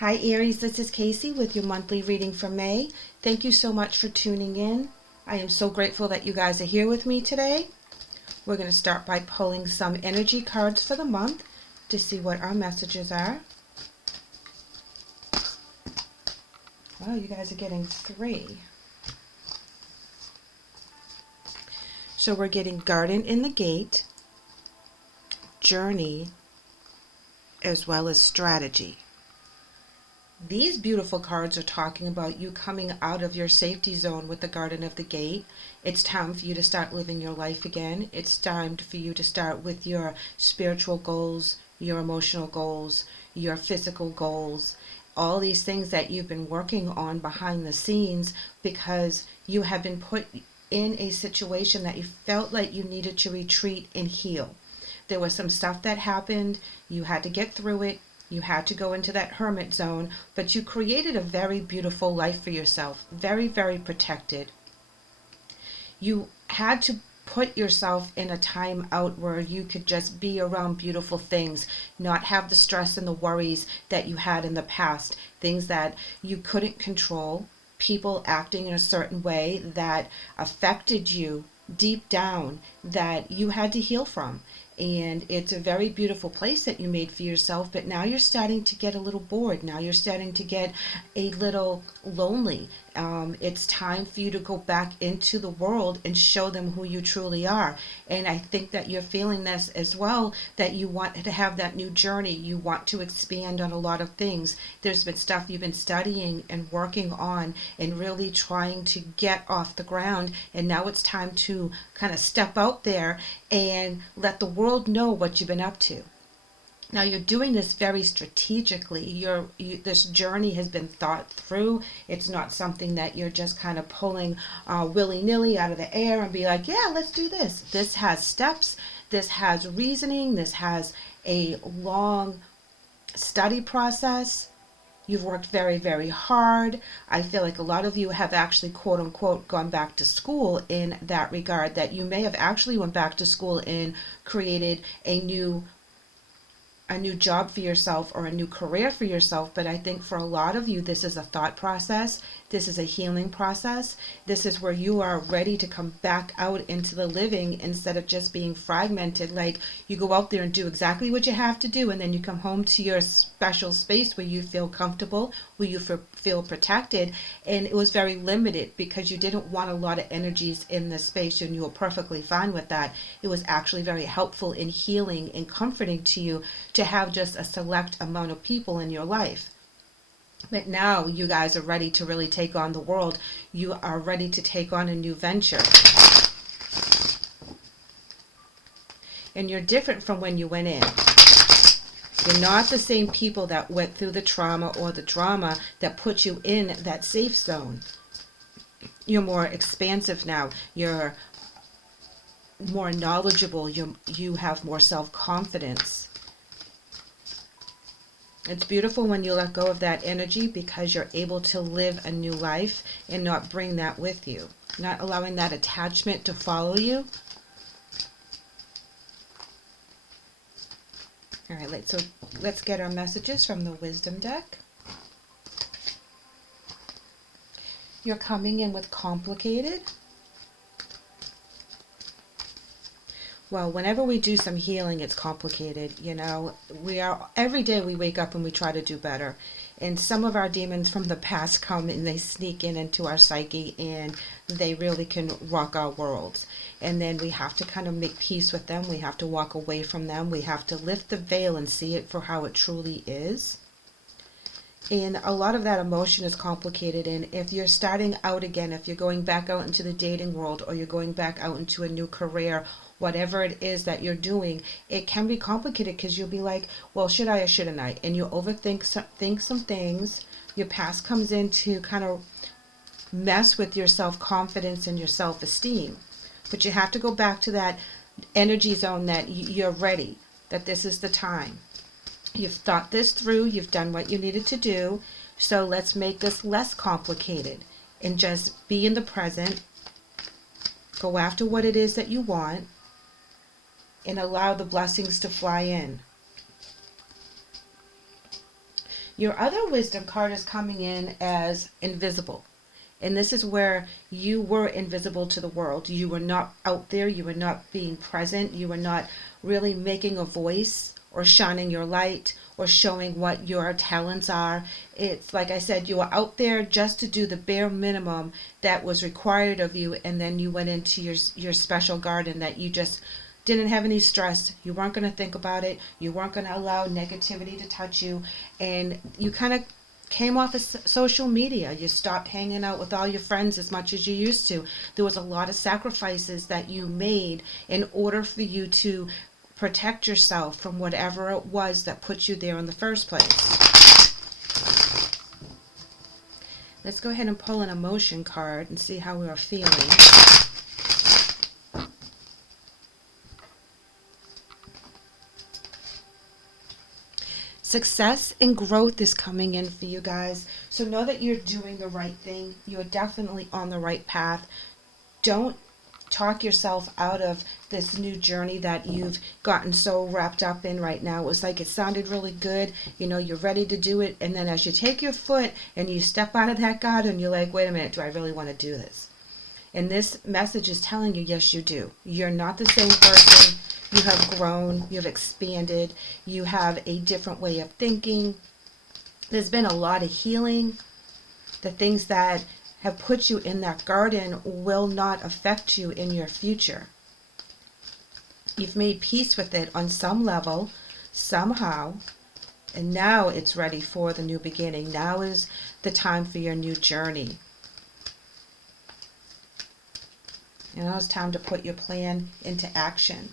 Hi Aries, this is Kaycee with your monthly reading for May. Thank you so much for tuning in. I am so grateful that you guys are here with me today. We're going to start by pulling some energy cards for the month to see what our messages are. Wow, you guys are getting 3. So we're getting Garden in the Gate, Journey, as well as Strategy. These beautiful cards are talking about you coming out of your safety zone with the Garden of the Gate. It's time for you to start living your life again. It's time for you to start with your spiritual goals, your emotional goals, your physical goals, all these things that you've been working on behind the scenes because you have been put in a situation that you felt like you needed to retreat and heal. There was some stuff that happened. You had to get through it. You had to go into that hermit zone, but you created a very beautiful life for yourself, very, very protected. You had to put yourself in a time out where you could just be around beautiful things, not have the stress and the worries that you had in the past, things that you couldn't control, people acting in a certain way that affected you deep down that you had to heal from. And it's a very beautiful place that you made for yourself, but now you're starting to get a little bored. Now you're starting to get a little lonely. It's time for you to go back into the world and show them who you truly are. And I think that you're feeling this as well, that you want to have that new journey. You want to expand on a lot of things. There's been stuff you've been studying and working on and really trying to get off the ground. And now it's time to kind of step out there and let the world know what you've been up to. Now you're doing this very strategically. This journey has been thought through. It's not something that you're just kind of pulling willy-nilly out of the air and be like, yeah, let's do this. This has steps. This has reasoning. This has a long study process. You've worked very, very hard. I feel like a lot of you have actually, quote unquote, gone back to school in that regard, that you may have actually went back to school and created a new job for yourself or a new career for yourself. But I think for a lot of you, this is a thought process. This is a healing process. This is where you are ready to come back out into the living instead of just being fragmented. Like you go out there and do exactly what you have to do, and then you come home to your special space where you feel comfortable, where you feel protected. And it was very limited because you didn't want a lot of energies in the space, and you were perfectly fine with that. It was actually very helpful in healing and comforting to you to have just a select amount of people in your life. But now you guys are ready to really take on the world. You are ready to take on a new venture. And you're different from when you went in. You're not the same people that went through the trauma or the drama that put you in that safe zone. You're more expansive now. You're more knowledgeable. You have more self-confidence. It's beautiful when you let go of that energy because you're able to live a new life and not bring that with you. Not allowing that attachment to follow you. All right, so let's get our messages from the Wisdom deck. You're coming in with complicated. Well, whenever we do some healing, it's complicated. Every day we wake up and we try to do better. And some of our demons from the past come and they sneak into our psyche, and they really can rock our worlds. And then we have to kind of make peace with them. We have to walk away from them. We have to lift the veil and see it for how it truly is. And a lot of that emotion is complicated. And if you're starting out again, if you're going back out into the dating world, or you're going back out into a new career, whatever it is that you're doing, it can be complicated because you'll be like, well, should I or shouldn't I? And you overthink some things. Your past comes in to kind of mess with your self-confidence and your self-esteem. But you have to go back to that energy zone that you're ready, that this is the time. You've thought this through. You've done what you needed to do. So let's make this less complicated and just be in the present. Go after what it is that you want and allow the blessings to fly in. Your other wisdom card is coming in as invisible. And this is where you were invisible to the world. You were not out there. You were not being present. You were not really making a voice or shining your light or showing what your talents are. It's like I said, you were out there just to do the bare minimum that was required of you. And then you went into your special garden that you just didn't have any stress. You weren't going to think about it. You weren't going to allow negativity to touch you. And you kind of came off of social media. You stopped hanging out with all your friends as much as you used to. There was a lot of sacrifices that you made in order for you to protect yourself from whatever it was that put you there in the first place. Let's go ahead and pull an emotion card and see how we are feeling. Success and growth is coming in for you guys. So know that you're doing the right thing. You're definitely on the right path. Don't talk yourself out of this new journey that you've gotten so wrapped up in right now. It was like it sounded really good. You know, you're ready to do it. And then as you take your foot and you step out of that garden, you're like, wait a minute, do I really want to do this? And this message is telling you, yes, you do. You're not the same person. You have grown, you have expanded, you have a different way of thinking. There's been a lot of healing. The things that have put you in that garden will not affect you in your future. You've made peace with it on some level, somehow, and now it's ready for the new beginning. Now is the time for your new journey. And now it's time to put your plan into action.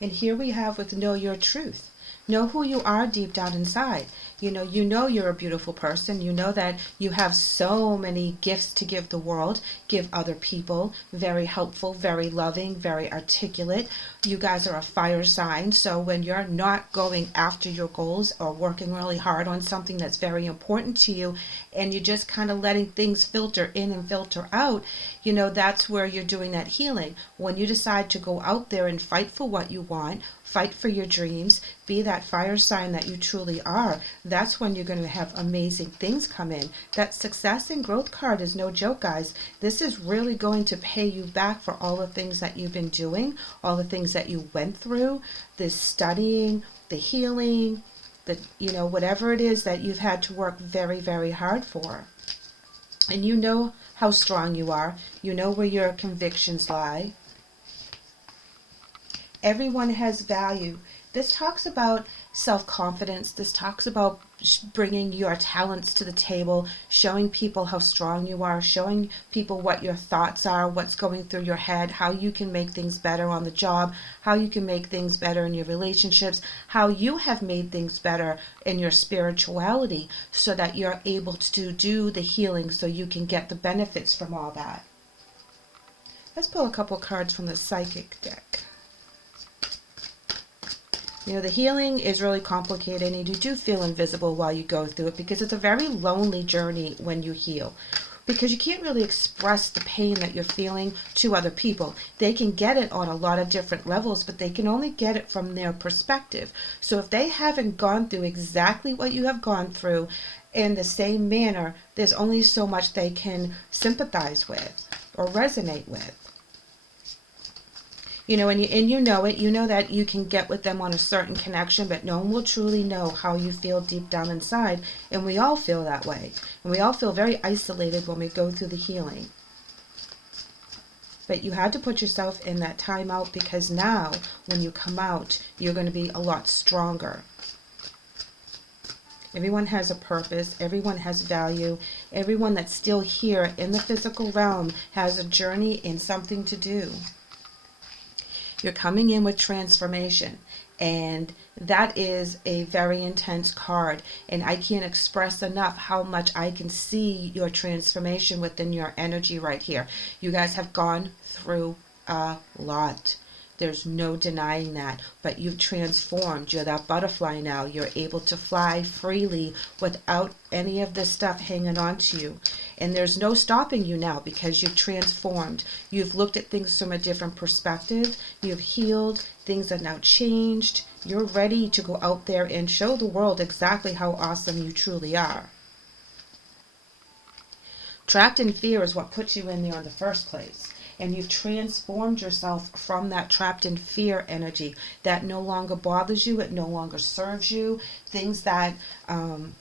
And here we have with know your truth. Know who you are deep down inside. You know you're a beautiful person. You know that you have so many gifts to give the world, give other people. Very helpful, very loving, very articulate. You guys are a fire sign. So when you're not going after your goals or working really hard on something that's very important to you, and you're just kind of letting things filter in and filter out, that's where you're doing that healing. When you decide to go out there and fight for what you want, fight for your dreams, be that fire sign that you truly are, that's when you're going to have amazing things come in. That success and growth card is no joke, guys. This is really going to pay you back for all the things that you've been doing, all the things that you went through, the studying, the healing, whatever it is that you've had to work very, very hard for. And you know how strong you are. You know where your convictions lie. Everyone has value. This talks about self-confidence. This talks about bringing your talents to the table, showing people how strong you are, showing people what your thoughts are, what's going through your head, how you can make things better on the job, how you can make things better in your relationships, how you have made things better in your spirituality so that you're able to do the healing so you can get the benefits from all that. Let's pull a couple cards from the psychic deck. The healing is really complicated, and you do feel invisible while you go through it because it's a very lonely journey when you heal. Because you can't really express the pain that you're feeling to other people. They can get it on a lot of different levels, but they can only get it from their perspective. So if they haven't gone through exactly what you have gone through in the same manner, there's only so much they can sympathize with or resonate with. And you know it. You know that you can get with them on a certain connection, but no one will truly know how you feel deep down inside. And we all feel that way. And we all feel very isolated when we go through the healing. But you had to put yourself in that time out because now, when you come out, you're going to be a lot stronger. Everyone has a purpose. Everyone has value. Everyone that's still here in the physical realm has a journey and something to do. You're coming in with transformation, and that is a very intense card, and I can't express enough how much I can see your transformation within your energy right here. You guys have gone through a lot. There's no denying that, but you've transformed. You're that butterfly now. You're able to fly freely without any of this stuff hanging on to you. And there's no stopping you now because you've transformed. You've looked at things from a different perspective. You've healed. Things are now changed. You're ready to go out there and show the world exactly how awesome you truly are. Trapped in fear is what put you in there in the first place. And you've transformed yourself from that trapped in fear energy that no longer bothers you, it no longer serves you. Things that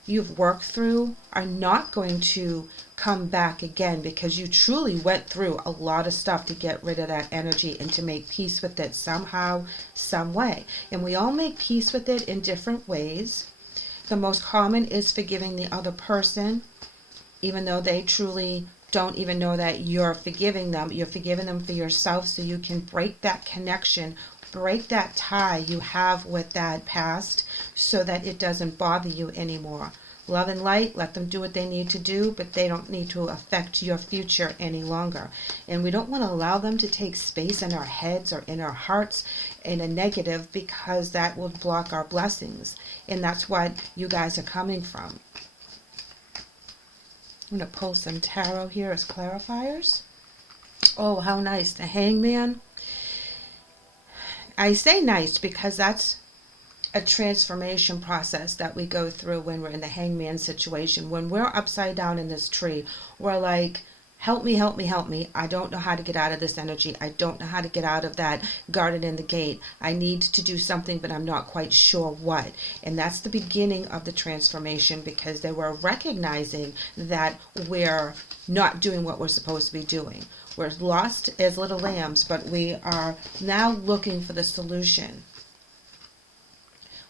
you've worked through are not going to come back again, because you truly went through a lot of stuff to get rid of that energy and to make peace with it somehow, some way. And we all make peace with it in different ways. The most common is forgiving the other person, even though they truly don't even know that you're forgiving them. You're forgiving them for yourself, so you can break that connection, break that tie you have with that past, so that it doesn't bother you anymore. Love and light, let them do what they need to do, but they don't need to affect your future any longer. And we don't want to allow them to take space in our heads or in our hearts in a negative, because that will block our blessings. And that's what you guys are coming from. I'm going to pull some tarot here as clarifiers. Oh, how nice. The Hangman. I say nice because that's a transformation process that we go through when we're in the Hangman situation. When we're upside down in this tree, we're like, help me, help me, help me. I don't know how to get out of this energy. I don't know how to get out of that garden in the gate. I need to do something, but I'm not quite sure what. And that's the beginning of the transformation, because they were recognizing that we're not doing what we're supposed to be doing. We're lost as little lambs, but we are now looking for the solution.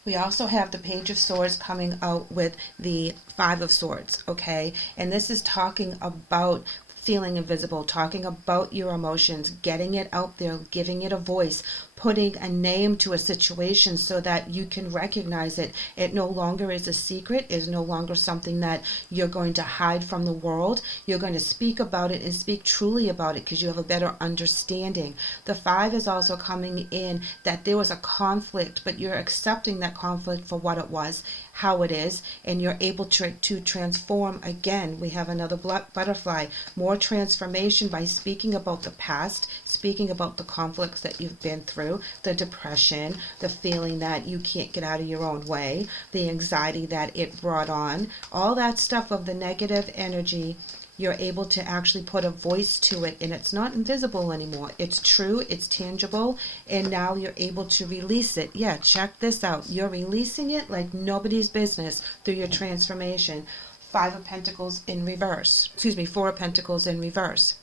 We also have the Page of Swords coming out with the Five of Swords, okay? And this is talking about feeling invisible, talking about your emotions, getting it out there, giving it a voice, putting a name to a situation so that you can recognize it. It no longer is a secret, is no longer something that you're going to hide from the world. You're going to speak about it and speak truly about it, because you have a better understanding. The Five is also coming in that there was a conflict, but you're accepting that conflict for what it was, how it is, and you're able to transform again. We have another butterfly, more transformation by speaking about the past, speaking about the conflicts that you've been through, the depression, the feeling that you can't get out of your own way, the anxiety that it brought on, all that stuff of the negative energy. You're able to actually put a voice to it, and it's not invisible anymore. It's true, it's tangible, and now you're able to release it. Yeah, check this out. You're releasing it like nobody's business through your transformation. Five of Pentacles in reverse. Four of Pentacles in reverse.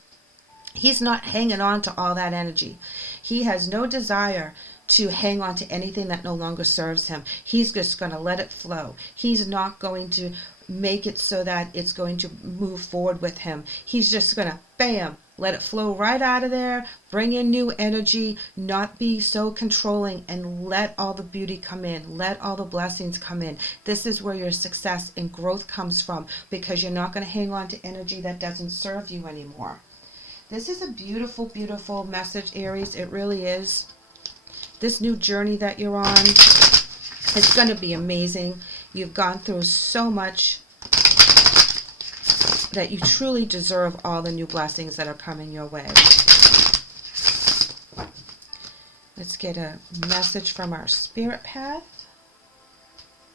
He's not hanging on to all that energy. He has no desire to hang on to anything that no longer serves him. He's just going to let it flow. He's not going to make it so that it's going to move forward with him. He's just going to, bam, let it flow right out of there, bring in new energy, not be so controlling, and let all the beauty come in, let all the blessings come in. This is where your success and growth comes from, because you're not going to hang on to energy that doesn't serve you anymore. This is a beautiful, beautiful message, Aries. It really is. This new journey that you're on, it's going to be amazing. You've gone through so much that you truly deserve all the new blessings that are coming your way. Let's get a message from our spirit path.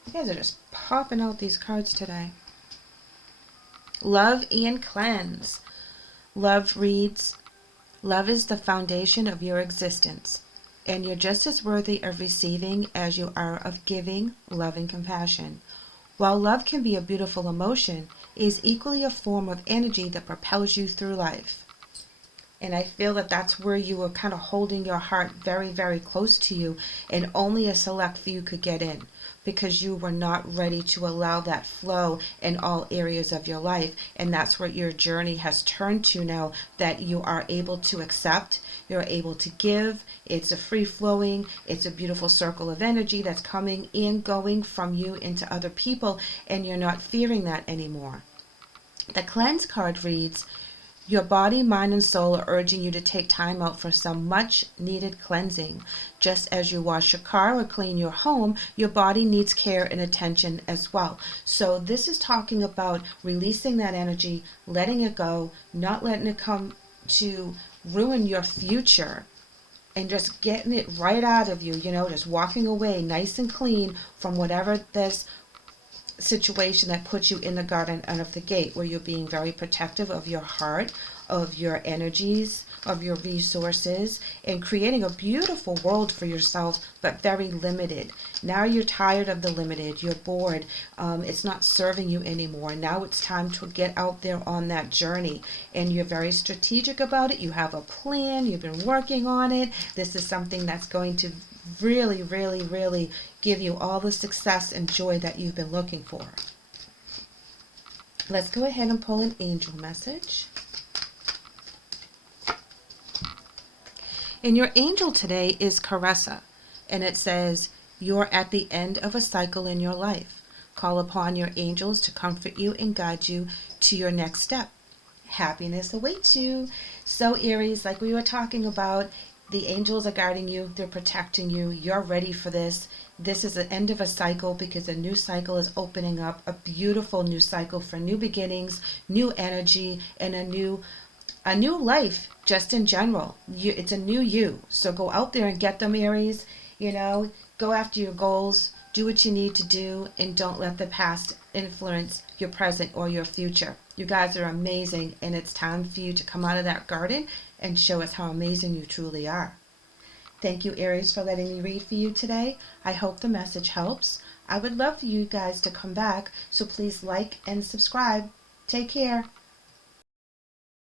You guys are just popping out these cards today. Love and cleanse. Love reads, love is the foundation of your existence, and you're just as worthy of receiving as you are of giving love and compassion. While love can be a beautiful emotion, it is equally a form of energy that propels you through life. And I feel that that's where you were kind of holding your heart very, very close to you, and only a select few could get in, because you were not ready to allow that flow in all areas of your life. And that's where your journey has turned to now, that you are able to accept, you're able to give. It's a free flowing, it's a beautiful circle of energy that's coming and going from you into other people, and you're not fearing that anymore. The cleanse card reads, your body, mind, and soul are urging you to take time out for some much needed cleansing. Just as you wash your car or clean your home, your body needs care and attention as well. So this is talking about releasing that energy, letting it go, not letting it come to ruin your future. and just getting it right out of you, just walking away nice and clean from whatever this situation that puts you in the garden and of the gate, where you're being very protective of your heart, of your energies, of your resources, and creating a beautiful world for yourself, but very limited. Now you're tired of the limited, you're bored, it's not serving you anymore. Now it's time to get out there on that journey, and you're very strategic about it. You have a plan, you've been working on it. This is something that's going to really, really, really give you all the success and joy that you've been looking for. Let's go ahead and pull an angel message. And your angel today is Caressa, and it says, "You're at the end of a cycle in your life. Call upon your angels to comfort you and guide you to your next step. Happiness awaits you." So Aries, like we were talking about, the angels are guiding you, they're protecting you, you're ready for this. This is the end of a cycle, because a new cycle is opening up, a beautiful new cycle for new beginnings, new energy, and a new life just in general. It's a new you. So go out there and get them, Aries. Go after your goals, do what you need to do, and don't let the past influence your present or your future. You guys are amazing, and it's time for you to come out of that garden and show us how amazing you truly are. Thank you, Aries, for letting me read for you today. I hope the message helps. I would love for you guys to come back, so please like and subscribe. Take care.